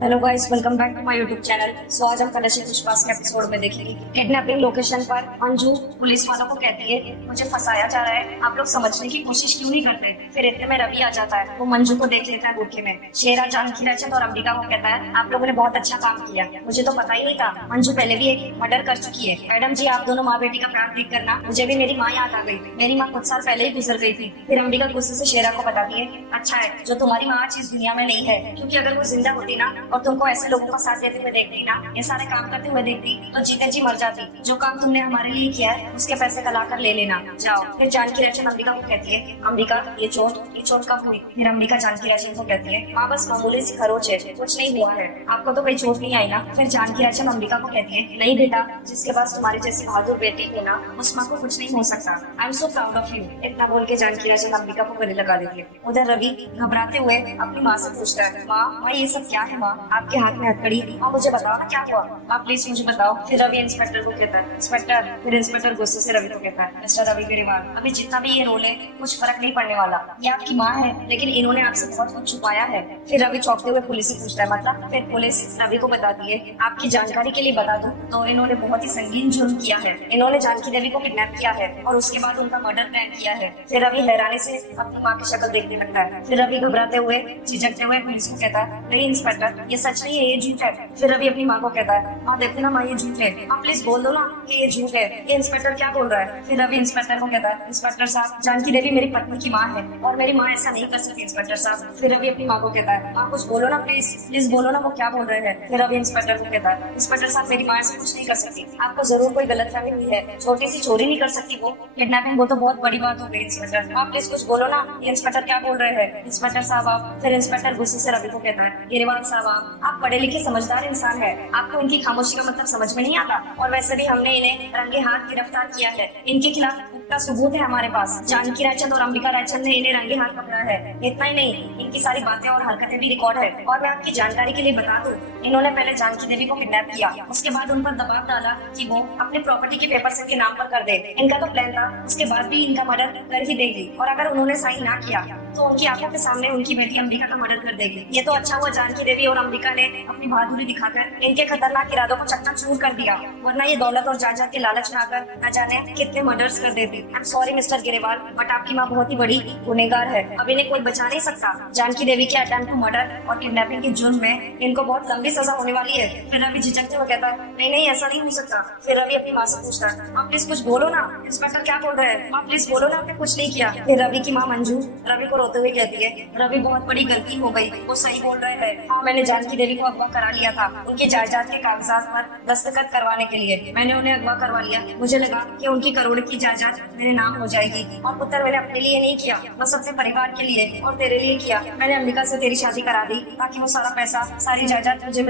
Hello guys, welcome back to my YouTube channel. So आज हम कलशी पुष्पास के एपिसोड में देखेंगे किडनैपिंग लोकेशन पर अंजू पुलिस वालों को कहती है मुझे फंसाया जा रहा है, आप लोग समझने की कोशिश क्यों नहीं करते। फिर इतने में रवि आ जाता है, वो मंजू को देख लेता है गुटके में। शेरा, जानकी, रचत और अंबिका को कहता है आप लोगों ने बहुत अच्छा काम किया, मुझे तो पता ही नहीं था मंजू पहले भी एक मर्डर कर चुकी है। मैडम जी, आप दोनों माँ बेटी का प्यार देख करना मुझे भी मेरी माँ याद आ गई। मेरी माँ कुछ साल पहले ही गुजर गई थी। फिर अंबिका गुस्से से शेरा को बताती है अच्छा है जो तुम्हारी माँ आज इस दुनिया में नहीं है, क्योंकि अगर वो जिंदा होती ना और तुमको ऐसे लोगों का साथ देते हुए देखती ना, ये सारे काम करते हुए देखती तो जीते जी मर जाती। जो काम तुमने हमारे लिए किया है उसके पैसे कला कर ले लेना, जाओ। फिर जानकी रचन अंबिका को कहती है अंबिका ये चोट कब हुई। फिर अंबिका जानकी रचन को कहती है माँ बस मामूली सी खरोच है, कुछ नहीं हुआ है, आपको तो कोई चोट नहीं आई ना। फिर जानकी रचन अंबिका को कहती है नहीं बेटा, जिसके पास तुम्हारी जैसी बहादुर बेटी है ना उस माँ को कुछ नहीं हो सकता। I am so proud of you. इतना बोल के जानकी रचन अंबिका को गले लगा देती है। उधर रवि घबराते हुए अपनी माँ से पूछता है माँ ये सब क्या है माँ, आपके हाथ में हथकड़ी, माँ मुझे बताओ ना क्या हुआ, माँ प्लीज मुझे बताओ। फिर रवि इंस्पेक्टर को कहता है इंस्पेक्टर। फिर इंस्पेक्टर गुस्से से रवि को कहता है मिस्टर रवि गिरीवाल, अभी जितना भी ये रोल है कुछ फर्क नहीं पड़ने वाला। ये आपकी माँ है लेकिन इन्होंने आपसे बहुत कुछ छुपाया है। फिर रवि चौंकते हुए पुलिस से पूछता है मतलब। फिर पुलिस रवि को बताती है आपकी जानकारी के लिए बता दूं तो इन्होंने बहुत ही संगीन जुर्म किया है। इन्होंने जानकी देवी को किडनैप किया है और उसके बाद उनका मर्डर प्लान किया है। फिर रवि हैरानी से अपनी माँ की शक्ल देखने लगता है। फिर रवि घबराते हुए झिझकते हुए पुलिस को कहता है नहीं इंस्पेक्टर ये सच नहीं है, ये झूठ है। फिर रवि अपनी माँ को कहता है माँ देखो ना माँ ये झूठ है, आप प्लीज बोल दो ना कि ये झूठ है, ये इंस्पेक्टर क्या बोल रहा है। फिर रवि इंस्पेक्टर को कहता है इंस्पेक्टर साहब जानकी देवी मेरी पत्नी की माँ है और मेरी माँ ऐसा नहीं कर सकती इंस्पेक्टर साहब। फिर रवि अपनी माँ को कहता है माँ कुछ बोलो ना प्लीज बोलो ना वो क्या बोल रहे हैं। फिर रवि इंस्पेक्टर को कहता है इंस्पेक्टर साहब मेरी माँ ऐसा कुछ नहीं कर सकती, आपको जरूर कोई गलतफहमी हुई है, छोटी सी चोरी नहीं कर सकती वो, किडनैपिंग वो तो बहुत बड़ी बात हो गई इंस्पेक्टर, आप प्लीज कुछ बोलो ना ये इंस्पेक्टर क्या बोल रहे हैं इंस्पेक्टर साहब आप। फिर इंस्पेक्टर गुस्से से रवि को कहता है गिरीवाल साहब आप पढ़े लिखे समझदार इंसान है, आपको इनकी खामोशी का मतलब समझ में नहीं आता, और वैसे भी हमने इन्हें रंगे हाथ गिरफ्तार किया है, इनके खिलाफ पुख्ता सबूत है हमारे पास। जानकी रायचंद और अंबिका रायचंद ने इन्हें रंगे हाथ पकड़ा है। इतना ही नहीं इनकी सारी बातें और हरकतें भी रिकॉर्ड है। और मैं आपकी जानकारी के लिए बता दूं इन्होंने पहले जानकी देवी को किडनैप किया, उसके बाद उन पर दबाव डाला कि वो अपने प्रॉपर्टी के पेपर्स इनके नाम पर कर दे। इनका तो प्लान था उसके बाद भी इनका मर्डर कर ही देगी, और अगर उन्होंने साइन ना किया तो उनकी आंखों के सामने उनकी बेटी अंबिका का मर्डर कर देगी। ये तो अच्छा हुआ जानकी देवी और अंबिका ने अपनी बहादुरी दिखाकर इनके खतरनाक इरादों को चकनाचूर कर दिया, वरना ये दौलत और जायदाद के लालच में आकर न जाने कितने मर्डर्स कर देती। आई am sorry mister Grewal but आपकी माँ बहुत ही बड़ी गुनहगार है, अब इन्हें कोई बचा नहीं सकता। जानकी देवी के अटेम्प्ट टू मर्डर और किडनैपिंग के जुर्म में इनको बहुत लंबी सजा होने वाली है। फिर रवि झिझकते हुए कहता है नहीं ऐसा नहीं हो सकता। फिर रवि अपनी माँ से पूछता है माँ प्लीज कुछ बोलो ना, इंस्पेक्टर क्या बोल रहे हैं, माँ प्लीज बोलो ना आपने कुछ नहीं किया। फिर रवि की माँ मंजू रवि को रोते हुए कहती है रवि बहुत बड़ी गलती हो गई, वो सही बोल रहे हैं, हाँ मैंने जानकी देवी को अगवा करा लिया था उनकी जायदाद के कागजात पर दस्तखत करवाने के लिए। मैंने उन्हें अगवा करवा लिया, मुझे लगा कि उनकी करोड़ की जायदाद मेरे नाम हो जाएगी। और पुत्र मैंने अपने लिए नहीं किया, बस अपने परिवार के लिए और तेरे लिए किया। मैंने अंबिका से तेरी शादी करा दी ताकि वो सारा पैसा सारी जायदाद मुझे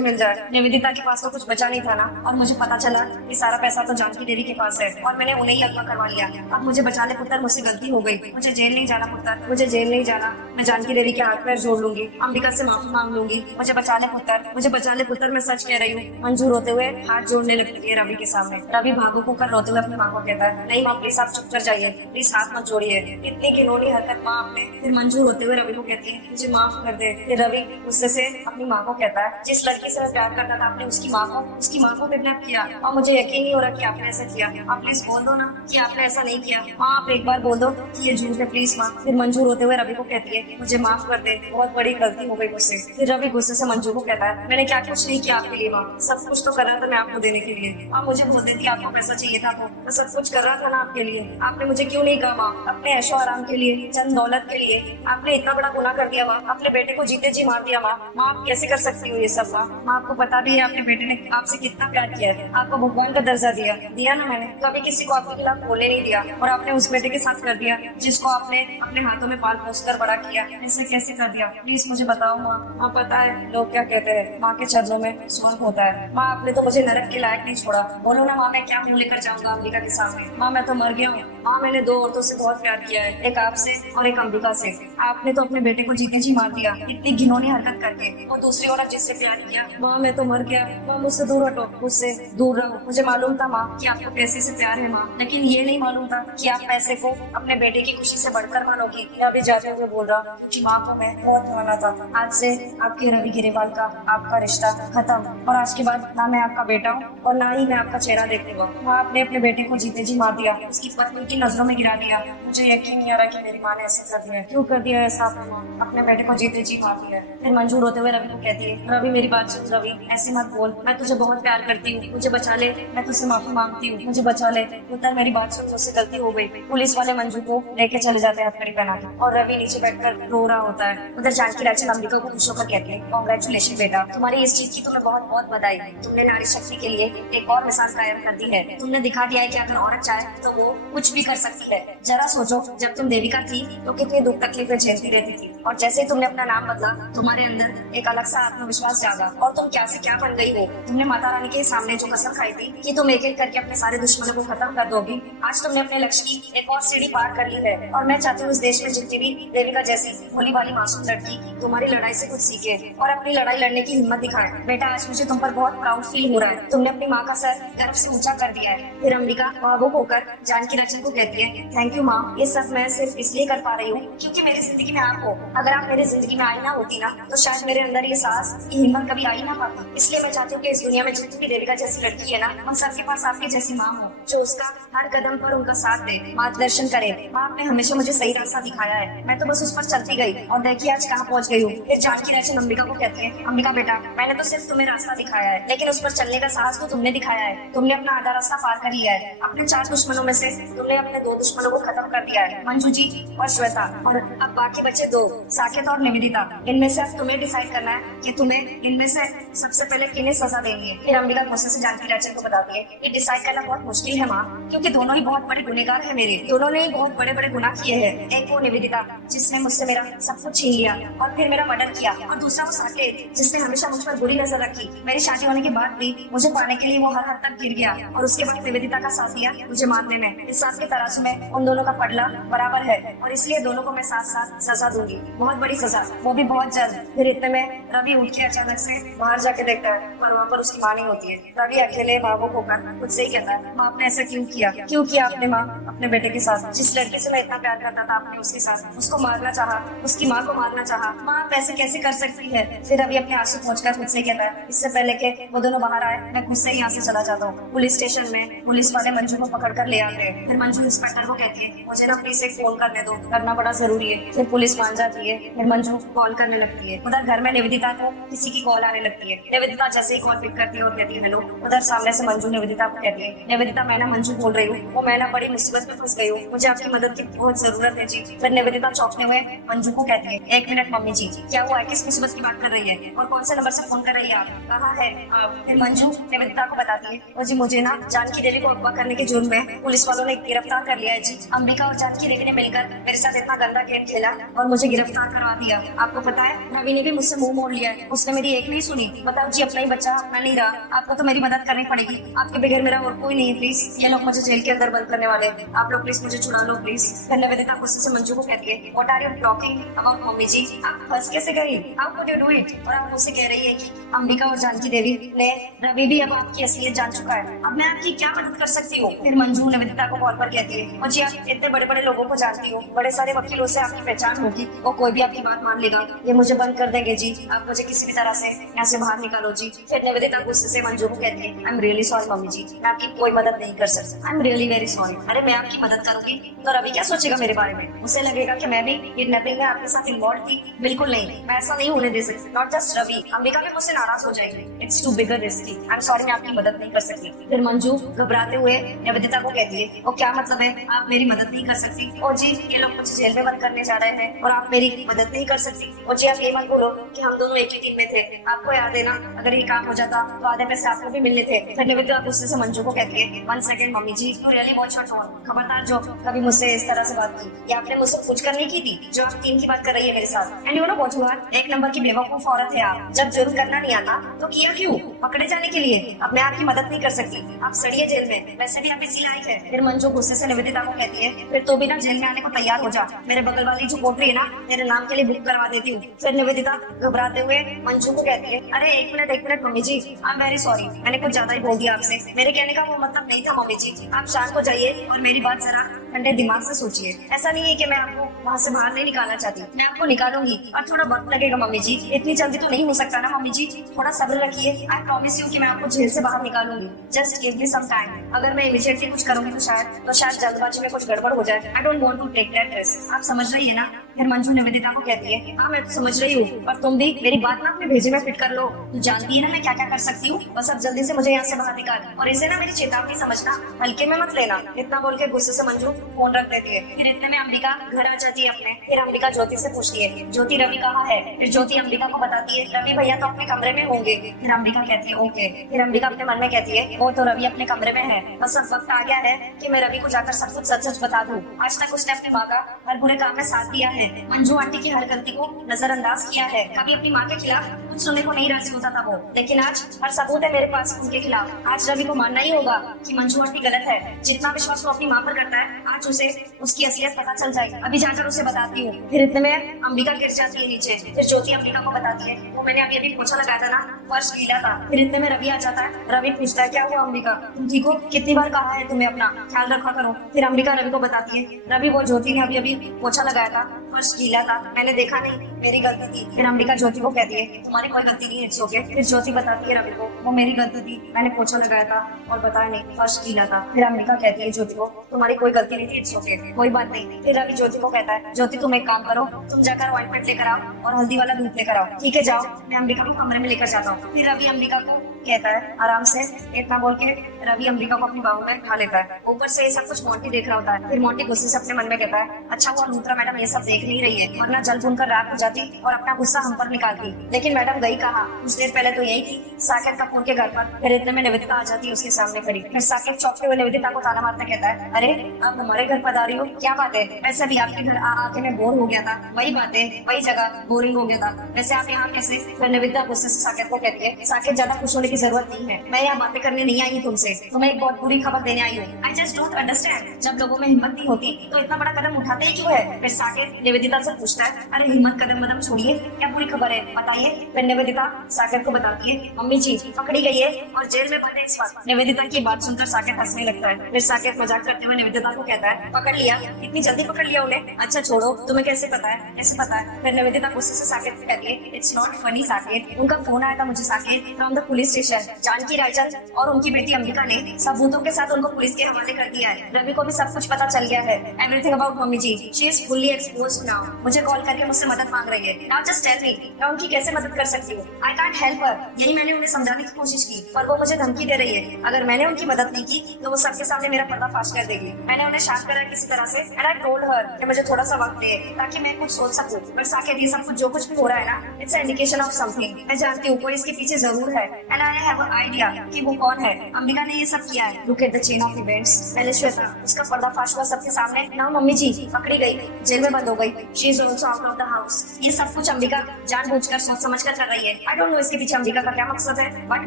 मिल जाए। निवेदिता के पास तो कुछ बचा नहीं था ना, और मुझे पता चला कि सारा पैसा तो जानकी देवी के पास है और मैंने उन्हें ही अगवा करवा लिया। अब मुझे बचा ले पुत्र, मुझसे गलती हो गई, मुझे जेल नहीं जाना पुत्र, मुझे जेल नहीं जाना, मैं जानकी देवी के हाथ पैर जोड़ लूंगी, अंबिका से माफी मांग लूंगी, मुझे बचा ले पुत्र, मुझे बचा ले पुत्र, मैं सच कह रही हूँ। मंजू रोते हुए हाथ जोड़ने लगती है रवि के सामने। रवि भागुक होकर रोते हुए अपनी माँ को कहता है नहीं माँ प्लीज आप चुप कर जाइए, प्लीज हाथ मत जोड़िए, इतनी घिनौनी हरकत माँ आपने। फिर मंजू रोते हुए रवि को कहती है मुझे माफ कर दे। फिर रवि गुस्से से अपनी माँ को कहता है जिस लड़की से मैं प्यार करता था आपने उसकी माँ को किडनैप किया, और मुझे यकीन नहीं हो रहा कि आपने ऐसा किया, आप प्लीज बोल दो ना कि आपने ऐसा नहीं किया। माँ आप एक बार बोल दो कि ये झूठ है प्लीज माँ। फिर मंजू रोते हुए रवि को कहती है मुझे माफ कर दे, बहुत बड़ी गलती हो गई मुझसे। फिर रवि गुस्से से मंजू को कहता है मैंने क्या कुछ नहीं किया आपके लिए माँ, सब कुछ तो कर रहा था मैं आपको देने के लिए। आप मुझे बोल देती आपको पैसा चाहिए था तो मैं सब कुछ कर रहा था ना आपके लिए, आपने मुझे क्यों नहीं कहा माँ, अपने ऐशो आराम के लिए, चंद दौलत के लिए आपने इतना बड़ा गुनाह कर दिया माँ, अपने बेटे को जीते जी मार दिया माँ। माँ आप कैसे कर सकती हो ये सब माँ, आपको पता भी है आपके बेटे ने आपसे कितना प्यार किया है, आपको भगवान का दर्जा दिया ना मैंने, कभी किसी को आपके खिलाफ बोलने नहीं दिया, और आपने उस बेटे के साथ कर दिया जिसको आपने अपने हाथों में पाल पोस कर बड़ा किया, ऐसे कैसे कर दिया, प्लीज मुझे बताओ माँ। माँ पता है लोग क्या कहते हैं, माँ के चरणों में स्वर्ग होता है। माँ आपने तो मुझे नरक के लायक नहीं छोड़ा, बोलो ना माँ मैं क्या मुँह लेकर जाऊंगा अंबिका के सामने, माँ मैं तो मर गया हूँ, माँ मैंने दो औरतों से बहुत प्यार किया है, एक आपसे और एक अंबिका से। आपने तो अपने बेटे को जीते जी मार दिया, इतनी घिनौनी हरकत करके। और दूसरी औरत जिससे प्यार किया, माँ मैं तो मर गया। माँ मुझसे दूर हटो, मुझसे दूर रहो। मुझे मालूम था माँ कि आपको पैसे से प्यार है माँ, लेकिन ये नहीं मालूम था कि आप पैसे को अपने बेटे की खुशी से बढ़कर मानोगी। मैं अभी जाते हुए बोल रहा हूँ कि माँ को मैं बहुत माना था। आज से आपके रवि गिरेवाल का आपका रिश्ता खत्म, और आज के बाद ना मैं आपका बेटा हूँ और ना ही मैं आपका चेहरा देखूंगा। माँ आपने अपने बेटे को जीते जी मार दिया, उसकी पत्नी की नजरों में गिरा दिया। मुझे यकीन नहीं आ रहा कि मेरी माँ ने ऐसा कर दिया। क्यों कर दिया ऐसा आपने माँ? अपने बेटे को जीते जी मार दिया। फिर मंजू रोते हुए रवि को कहती है, रवि मेरी बात सुन रवि, ऐसे मत बोल, मैं तुझे बहुत प्यार करती हूँ, मुझे बचा ले, मैं तुझसे माफी मांगती हूँ, मुझे बचा ले। पुत्र मेरी बात सुन, मुझसे गलती हो गई। पुलिस वाले मंजू को लेके चले जाते हैं हथकड़ी पहना के, और रवि नीचे बैठकर रो रहा होता है। उधर जानकी राजन अंबिका को खुश होकर कहती है, कांग्रेचुलेशन बेटा, तुम्हारी इस चीज की तुम्हें बहुत बहुत बधाई। तुमने नारी शक्ति के लिए एक और मिसाल कायम कर दी है। तुमने दिखा दिया है कि अगर औरत चाहे तो वो कुछ भी कर सकती है। जरा सोचो, जब तुम देविका थी तो कितनी दुख तकलीफें झेलती रहती थी, और जैसे ही तुमने अपना नाम बदला, तुम्हारे अंदर एक अलग सा आत्मविश्वास जागा, और तुम क्या से क्या बन गई हो। तुमने माता रानी के सामने जो कसम खाई थी कि तुम एक एक करके अपने सारे दुश्मनों को खत्म कर दोगी, आज तुमने अपने लक्ष्य की एक और सीढ़ी पार कर ली है। और मैं चाहती हूँ इस देश में जितनी भी देविका जैसी भोली भाली मासूम लड़की तुम्हारी लड़ाई से कुछ सीखे और अपनी लड़ाई लड़ने की हिम्मत दिखाए। बेटा आज मुझे तुम पर बहुत प्राउड फील हो रहा है, तुमने अपनी माँ का सर गर्व से ऊंचा कर दिया है। फिर अंबिका भावुक होकर जानकी राजन को कहती है, थैंक यू माँ, ये सब मैं सिर्फ इसलिए कर पा रही हूँ क्योंकि मेरी जिंदगी में आप हो। अगर आप मेरी जिंदगी में आई ना होती ना, तो शायद मेरे अंदर ये साहस, ये हिम्मत कभी आई ना पाती। इसलिए मैं चाहती हूँ कि इस दुनिया में जितनी भी देविका जैसी लड़की है ना, उन सबके पास आपके जैसी माँ हो, जो उसका हर कदम पर उनका साथ दे, मार्गदर्शन करे। माँ आपने हमेशा मुझे सही रास्ता दिखाया है, मैं तो बस उस पर चलती गई, और देखिए आज कहाँ पहुँच गई हूँ। फिर जानकी राजन अंबिका को कहती है, अंबिका बेटा, मैंने तो सिर्फ तुम्हें रास्ता दिखाया है, लेकिन उस पर चलने का साहस तो तुमने दिखाया है। तुमने अपना आधा रास्ता पार कर लिया है। अपने 4 दुश्मनों में से तुमने अपने 2 दुश्मनों को खत्म कर दिया है, मंजू जी और श्वेता, और अब बाकी बचे 2, साकेत और निवेदिता। इनमें से अब तुम्हें डिसाइड करना है कि तुम्हें इनमें से सबसे पहले किन्हें सजा देंगे। फिर अंबिका गुस्से से जानकी राजन को बताती है, ये डिसाइड करना बहुत मुश्किल है माँ, क्योंकि दोनों ही बहुत बड़े गुनहगार है मेरे। दोनों ने ही बहुत बड़े बड़े गुनाह किए हैं। एक वो निवेदिता जिसने मुझसे मेरा सब कुछ छीन लिया और फिर मेरा मर्डर किया, और दूसरा वो साकेत जिसने हमेशा मुझ पर बुरी नजर रखी। मेरी शादी होने के बाद भी मुझे पाने के लिए वो हर हद तक गिर गया, और उसके बाद निवेदिता का साथ दिया मुझे मारने में। इस साथ के तराजू में उन दोनों का पड़ला बराबर है, और इसलिए दोनों को मैं साथ साथ सजा दूंगी, बहुत बड़ी सजा, वो भी बहुत जल्द। फिर इतने में रवि उठ के अचानक से बाहर जाके देखता है, पर वहाँ पर उसकी माँ नहीं होती है। रवि अकेले भावुक होकर खुद से ही कहता है, माँ आपने ऐसा क्यों किया? क्यों किया आपने माँ अपने बेटे के साथ? जिस लड़की से मैं इतना प्यार करता था आपने उसके साथ उसको मारना चाहा, उसकी माँ को मारना चाहा। माँ आप ऐसे कैसे कर सकती है? फिर रवि अपने आंसू पहुंचकर खुद से कहता है, इससे पहले के वो दोनों बाहर आए, मैं खुद से ही यहाँ से चला जाता हूँ। पुलिस स्टेशन में पुलिस वाले मंजू को पकड़ कर ले आते हैं। फिर मंजू इंस्पेक्टर को कहती है, मुझे ना प्लीज एक फोन करने दो, करना बड़ा जरूरी है। फिर पुलिस मान जाती है। फिर मंजू कॉल करने लगती है। उधर घर में निवेदिता को किसी की कॉल आने लगती है। निवेदिता जैसे ही कॉल पिक करती है और कहती है हेलो, उधर सामने से मंजू निवेदिता को कहती है, निवेदिता मैं ना मंजू बोल रही हूँ, वो मैं ना बड़ी मुसीबत में फंस गई हूँ, मुझे आपकी मदद की बहुत जरूरत है जी। फिर निवेदिता चौंकते हुए मंजू को कहती है, 1 मिनट मम्मी जी, क्या वो किस मुसीबत की बात कर रही है और कौन से नंबर से फोन कर रही है आप? कहाँ है आप? फिर मंजू निवेदिता को बताती है, वो जी मुझे ना जानकी देवी को अगवा करने के जुर्म में पुलिस वालों ने गिरफ्तार कर लिया है जी। अंबिका और जानकी देवी ने मिलकर मेरे साथ इतना गंदा गेम खेला और मुझे गिरफ्तार करवा दिया। आपको पता है रवि ने भी मुझसे मुंह मोड़ लिया है, उसने मेरी एक नहीं सुनी। बताओ जी, अपना ही बच्चा अपना नहीं रहा, आपको तो मेरी मदद करनी पड़ेगी, आपके बगैर मेरा और कोई नहीं है। प्लीज ये लोग मुझे जेल के अंदर बंद करने वाले, आप लोग प्लीज मुझे छुड़ा लो प्लीज। फिर निवेदिता गुस्से से मंजू को कहती है, what are you talking about mummy ji? आप फंस कैसे गई? How could you do it? और आप मुझसे कह रही है कि अंबिका और जानकी देवी ने रवि भी अब आपकी असलियत जान चुका है, अब मैं आपकी क्या मदद कर सकती हूँ? फिर मंजू निवेदिता को कॉल पर कहती है, और जी आप इतने बड़े बड़े लोगों को जानती हो, बड़े सारे वकीलों से आपकी पहचान होगी, वो कोई भी आपकी बात मान लेगा, ये मुझे बंद कर देंगे जी, आप मुझे किसी भी तरह से यहाँ से बाहर निकालो जी। फिर निवेदिता गुस्से से मंजू को कहती है, I am really sorry mummy ji, मैं आपकी कोई मदद नहीं कर सकती, I am really very sorry. अरे मैं आपकी मदद करूंगी तो रवि क्या सोचेगा मेरे बारे में? उसे लगेगा कि मैं भी किडनैपिंग में आपके साथ इन्वॉल्व थी। बिल्कुल नहीं, मैं ऐसा नहीं होने दे सकती। नॉट जस्ट रवि, अंबिका भी मुझसे नाराज हो जाएगी, it's too bigger risky, I am sorry, मैं आपकी मदद नहीं कर सकती। फिर मंजू घबराते हुए निवेदिता को कहती है, वो क्या मतलब है आप मेरी मदद नहीं कर सकती? ओ जी, ये लोग मुझे जेल में बंद करने जा रहे हैं और आप मेरी मेरी मदद नहीं कर सकती। और जी आप ये मत बोलो कि हम दोनों एक ही टीम में थे। आपको याद है ना, अगर ये काम हो जाता तो आधे पैसे आपको भी मिलने थे। फिर निवेदिता गुस्से से मंजू को कहती है, 1 second mummy ji, you really watch your tone. खबरदार जो कभी मुझसे इस तरह से बात की, या आपने मुझसे पूछ कर नहीं की थी जो आप टीम की बात कर रही है मेरे साथ। And you know what you are, एक नंबर की बेवकूफ औरत है आप। जब जुर्म करना नहीं आता तो किया क्यों? पकड़े जाने के लिए। अब मैं आपकी मदद नहीं कर सकती, आप सड़िए जेल में, वैसे भी आप इसी लायक है। फिर मंजू गुस्से से निवेदिता को कहती है, फिर तो भी ना जेल में आने को तैयार हो जा, मेरे बगल वाली जो कोठरी है ना तेरे नाम के लिए बुक करवा देती हूँ। फिर निवेदिता घबराते हुए मंजू को कहती है, अरे एक minute mummy ji, I am very sorry, मैंने कुछ ज्यादा ही बोल दिया आपसे, मेरे कहने का वो मतलब नहीं था मम्मी जी। आप शांत हो जाइए और मेरी बात जरा ठंडे दिमाग से सोचिए। ऐसा नहीं है कि मैं आपको वहाँ से बाहर नहीं निकालना चाहती, मैं आपको निकालूंगी और थोड़ा वक्त लगेगा मम्मी जी, इतनी जल्दी तो नहीं हो सकता ना मम्मी जी, थोड़ा सब्र रखिए। आई प्रॉमिस यू कि मैं आपको जेल से बाहर निकालूंगी, just give me some time. अगर मैं इमीडिएटली कुछ करूंगी तो शायद जल्दबाजी में कुछ गड़बड़ हो जाए। I don't want to take that risk. आप समझ रही है ना? फिर मंजू निवेदिता को कहती है, हाँ मैं तो समझ रही हूँ, और तुम भी मेरी बात ना अपने भेजे में फिट कर लो। तू जानती है ना मैं क्या क्या कर सकती हूँ, बस अब जल्दी से मुझे यहाँ से बाहर निकाल, और इसे ना मेरी चेतावनी समझना, हल्के में मत लेना। इतना बोल के गुस्से से मंजू फोन रख देती है। फिर इतने में अंबिका घर आ जाती है अपने। फिर अंबिका ज्योति से पूछती है, ज्योति रवि कहाँ है? फिर ज्योति अंबिका को बताती है, रवि भैया तो अपने कमरे में होंगे। फिर अंबिका कहती है, ओके। फिर अंबिका अपने मन में कहती है, वो तो रवि अपने कमरे में है, बस अब वक्त आ गया है कि मैं रवि को जाकर सब कुछ सच सच बता दूं। आज तक उसने अपने माँ का हर बुरे काम में साथ दिया है, मंजू आंटी की हर गलती को नजरअंदाज किया है, कभी अपनी माँ के खिलाफ कुछ सुनने को नहीं राजी होता था वो, लेकिन आज हर सबूत है मेरे पास उनके खिलाफ। आज रवि को मानना ही होगा कि मंजू आंटी गलत है। जितना विश्वास वो अपनी माँ पर करता है, आज उसे उसकी असलियत पता चल जाए। अभी जाकर उसे बताती हूँ। फिर इतने में अंबिका गिर जाती है नीचे। फिर ज्योति अंबिका को बताती है, वो मैंने अभी पोछा लगाया था ना, फर्श गीला था। फिर इतने में रवि आ जाता है। रवि पूछता है, क्या हुआ अंबिका, तुम ठीक हो? कितनी बार कहा है तुम्हें अपना ख्याल रखा करो। फिर अंबिका रवि को बताती है, रवि वो ज्योति ने अभी पोछा लगाया था, फर्श गीला था, मैंने देखा नहीं, मेरी गलती थी। फिर अंबिका ज्योति को कहती है, तुम्हारी कोई गलती नहीं है, इट्स ओके। फिर ज्योति बताती है रवि को, वो मेरी गलती थी, मैंने पोछा लगाया था और बताया नहीं, फर्श गीला था। फिर अंबिका कहती है ज्योति को, तुम्हारी कोई गलती नहीं थी, इट्स ओके, कोई बात नहीं। फिर रवि ज्योति को कहता है, ज्योति तुम एक काम करो, तुम जाकर ऑइंटमेंट लेकर आओ और हल्दी वाला दूध लेकर आओ। ठीक है जाओ, मैं अंबिका को कमरे में लेकर जाता हूँ। फिर रवि अंबिका को कहता है आराम से। इतना बोल के रवि अंबिका को अपनी बाहों में उठा लेता है। ऊपर से ये सब कुछ मोंटी देख रहा होता है। फिर मोंटी गुस्से से अपने मन में कहता है, अच्छा वो लूथरा मैडम ये सब देख नहीं रही है, वरना जल भून कर रात हो जाती और अपना गुस्सा हम पर निकालती। लेकिन मैडम गई कहाँ? कुछ देर पहले तो यही थी, साकेत कपूर के घर पर। फिर इतने में निवेदिता आ जाती है उसके सामने खड़ी। फिर साकेत चौंकते हुए निवेदिता को ताना मारता कहता है, अरे आप हमारे घर पधारी हो, क्या बात है? वैसे भी आपके घर आके मैं बोर हो गया था, वही बातें वही जगह, बोरिंग हो गया था, वैसे आप यहाँ कैसे? फिर निवेदिता गुस्से से साकेत को कहती है, साकेत ज्यादा खुश होने की जरूरत नहीं है, मैं यहाँ बातें करने नहीं आई हूँ तुमसे, तुम्हें एक बहुत बुरी खबर देने आई हूँ। आई जस्ट डोंट अंडरस्टैंड, जब लोगों में हिम्मत नहीं होती तो इतना बड़ा कदम उठाते ही क्यों है? फिर साकेत निवेदिता से पूछता है, अरे हिम्मत कदम छोड़िए, क्या बुरी खबर है बताइए। फिर निवेदिता साकेत को बताती है, मम्मी जी पकड़ी गई है और जेल में बंद है इस वक्त। निवेदिता की बात सुनकर साकेत हंसने लगता है। फिर साकेत मजाक करते हुए निवेदिता को कहता है, पकड़ लिया? इतनी जल्दी पकड़ लिया उन्हें? अच्छा छोड़ो, तुम्हें कैसे पता है? कैसे पता है? फिर निवेदिता गुस्से से साकेत को कहती है, इट्स नॉट फनी साकेत, उनका फोन आया था मुझे Saket from the police station. Janki Raichand और उनकी बेटी अंबिका ने सबूतों के साथ उनको पुलिस के हवाले कर दिया है। रवि को भी सब कुछ पता चल गया है, everything about mummy ji, she is fully exposed now. मुझे कॉल करके मुझसे मदद मांग रही है। नाउ जस्ट टेल मी, मैं उनकी कैसे मदद कर सकती हूँ? I can't help her. यही मैंने उन्हें समझाने की कोशिश की, पर वो मुझे धमकी दे रही है। अगर मैंने उनकी मदद नहीं की तो वो सबके सामने मेरा पर्दाफाश कर देगी। मैंने उन्हें शांत करा किसी तरह से, एंड आई टोल्ड हर कि मुझे थोड़ा सा वक्त दे ताकि मैं कुछ सोच सकूं। पर साकेत ये सब कुछ जो कुछ भी हो रहा है ना, it's an indication of something. मैं जानती हूँ कोई इसके पीछे जरूर है, and I have an idea कि वो कौन है। अंबिका ने ये सब किया है। Look at the chain of events. पहले श्वेता, उसका पर्दाफाश हुआ सबके सामने, नाउ मम्मी जी पकड़ी गई, जेल में बंद हो गई, she is also out of the house. ये सब कुछ अंबिका जानबूझकर सोच समझकर कर रही है। आई डोंट नो इसके पीछे अंबिका का क्या मकसद है, बट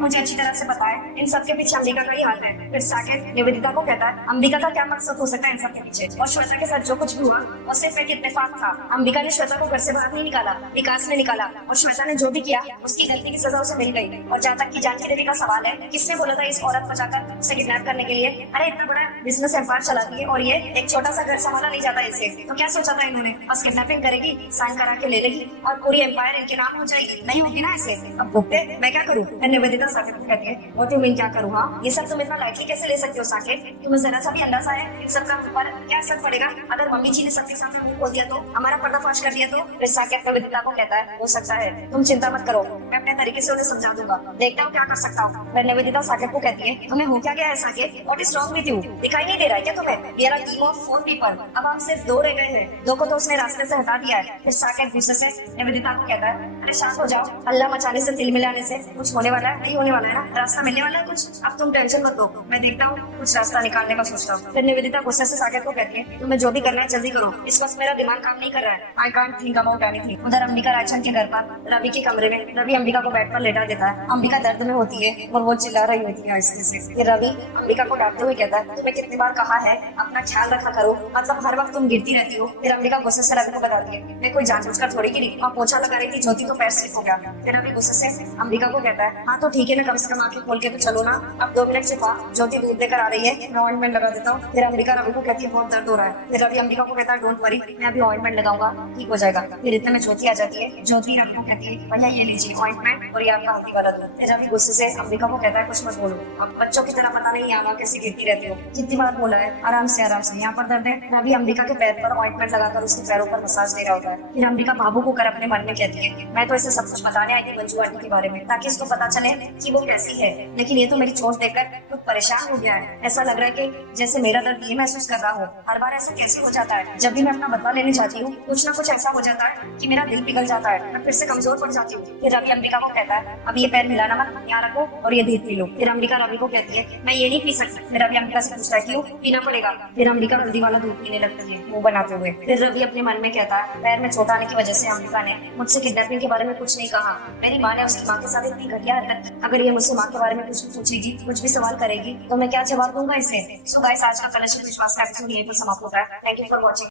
मुझे अच्छी तरह से पता है इन सब के पीछे अंबिका का ही हाथ है। फिर साकेत निवेदिता को कहता है, अंबिका का क्या मकसद हो सकता है इन सब के पीछे? और श्वेता के साथ जो कुछ भी हुआ वो सिर्फ एक इत्तेफाक था। अंबिका ने श्वेता को घर से बाहर नहीं निकाला, विकास ने निकाला, और श्वेता ने जो भी किया उसकी गलती की सजा उसे मिल गई। और जहाँ तक की जानकी देवी का सवाल है, किसने बोला था इस औरत को जाकर उसे किडनैप करने के लिए? अरे इतना बड़ा बिजनेस एम्पायर चलाती है और ये एक छोटा सा घर संभाला नहीं जाता इसे, तो क्या सोचा था इन्होंने? बस किडनैपिंग करेगी, साइन करा के ले लेगी और पूरी एम्पायर इनके नाम हो जाएगी। नहीं होगी ना ऐसे। अब भुगते मैं क्या करूँ? निवेदिता साकेत को कहती है, व्हाट यू मीन क्या करूँ? हाँ ये सब तुम इतना लाइटली कैसे ले सकते हो साकेत? तुम्हें जरा सा भी अंदाजा है इन सब का पर क्या असर पड़ेगा अगर मम्मी जी ने सबके सामने मुंह खोल दिया तो, हमारा पर्दाफाश कर दिया तो? फिर साकेत निवेदिता को कहता है, हो सकता है, तुम चिंता मत करो, मैं अपने तरीके से उन्हें समझा दूंगा, देखता हूँ क्या कर सकता हूँ। फिर निवेदिता साकेत को कहती है, तुम्हें हो क्या गया है Saket? What is wrong with you? दिखाई नहीं दे रहा है क्या तुम्हें? We are a team of 4 people, अब आप सिर्फ 2 रह गए हैं। 2 को तो उसने रास्ते से हटा दिया है। फिर साकेत गुस्से से निवेदिता को कहता है, अरे शांत हो जाओ, हल्ला मचाने से तिल मिलाने से कुछ होने वाला है? नहीं होने वाला है ना, रास्ता मिलने वाला है कुछ। अब तुम टेंशन मत लो, मैं देखता हूँ कुछ रास्ता निकालने का सोचता हूँ। फिर निवेदिता गुस्से से साकेत को कहती है, तुम्हें जो भी करना है जल्दी करो, इस वक्त मेरा दिमाग काम नहीं कर रहा है। I can't think about anything. उधर अंबिका रायचंद के घर पर रवि के कमरे में रवि अंबिका को बेड पर लेटा देता है। अंबिका दर्द में होती है और वो चिल्ला रही होती है आहिस्ते से। फिर रवि अंबिका को डांटते हुए कहता है, तुम्हें कितनी बार कहा है अपना ख्याल रखा करो, मतलब हर वक्त तुम गिरती रहती हो। फिर अंबिका गुस्से से रवि को बताती है, मैं कोई जानबूझकर थोड़ी गिरी, वहाँ पोछा लगा रही थी ज्योति तो पैर स्लिप हो गया। फिर रवि गुस्से से अंबिका को कहता है, हाँ तो ठीक है ना, कम से कम आंखें खोल के तो चलो ना, अब 2 मिनट छुपा, ज्योति दूध लेकर आ रही है, मैं ऑइंटमेंट लगा देता हूँ। फिर अंबिका रवि को कहती है, बहुत दर्द हो रहा है। फिर रवि अंबिका को कहता है, डोंट वरी, मैं अभी ऑइंटमेंट लगाऊंगा, ठीक हो जाएगा। फिर इतने में ज्योति आ जाती है। ज्योति रवि को कहती है, भैया ये लीजिए ऑइंटमेंट और ये आपका हल्दी वाला दूध। फिर रवि गुस्से से अंबिका को कहता है, कुछ मत बोलो, अब बच्चों की तरह पता नहीं यहाँ कैसे गिरती रहती हो, कितनी बार बोला है, आराम से यहाँ पर दर्द है। रवि अंबिका के पैर पर ऑइंटमेंट लगाकर उसके पैरों पर मसाज दे रहा होता है। फिर अंबिका बाबू को कर अपने मन में कहती है, मैं तो इसे सब कुछ बताने आई थी मंजू आंटी के बारे में, ताकि इसको पता चले कि वो कैसी है, लेकिन ये तो मेरी चोट देखकर खुद परेशान हो गया है। ऐसा लग रहा है कि जैसे मेरा दर्द ये महसूस कर रहा हो। हर बार ऐसा कैसे हो जाता है, जब भी मैं अपना बदला लेने जाती हूँ कुछ ना कुछ ऐसा हो जाता है कि मेरा दिल पिघल जाता है, मैं फिर से कमजोर पड़ जाती हूँ। फिर रवि अंबिका को कहता है, अब ये पैर हिलाना मत, यहाँ रखो और ये दूध पी लो। फिर अंबिका रवि को कहती है, मैं ये नहीं पी सकती। फिर रवि अंबिका से पूछता है, क्यों? पीना पड़ेगा। फिर अंबिका हल्दी वाला दूध पीने लगती है मुंह बनाते हुए। फिर रवि अपने मन में कहता है, पैर में चोट आने की वजह से अंबिका ने मुझसे किडनैपिंग के बारे में कुछ नहीं कहा। मेरी माँ ने उसकी माँ के साथ इतनी घटिया हरकत की, अगर ये मुझसे माँ के बारे में कुछ भी पूछेगी, कुछ भी सवाल करेगी, तो मैं क्या जवाब दूंगा इसे? सो गाइस, आज का कलश विश्वास का एपिसोड यहीं पर समाप्त होता है। Thank you for watching.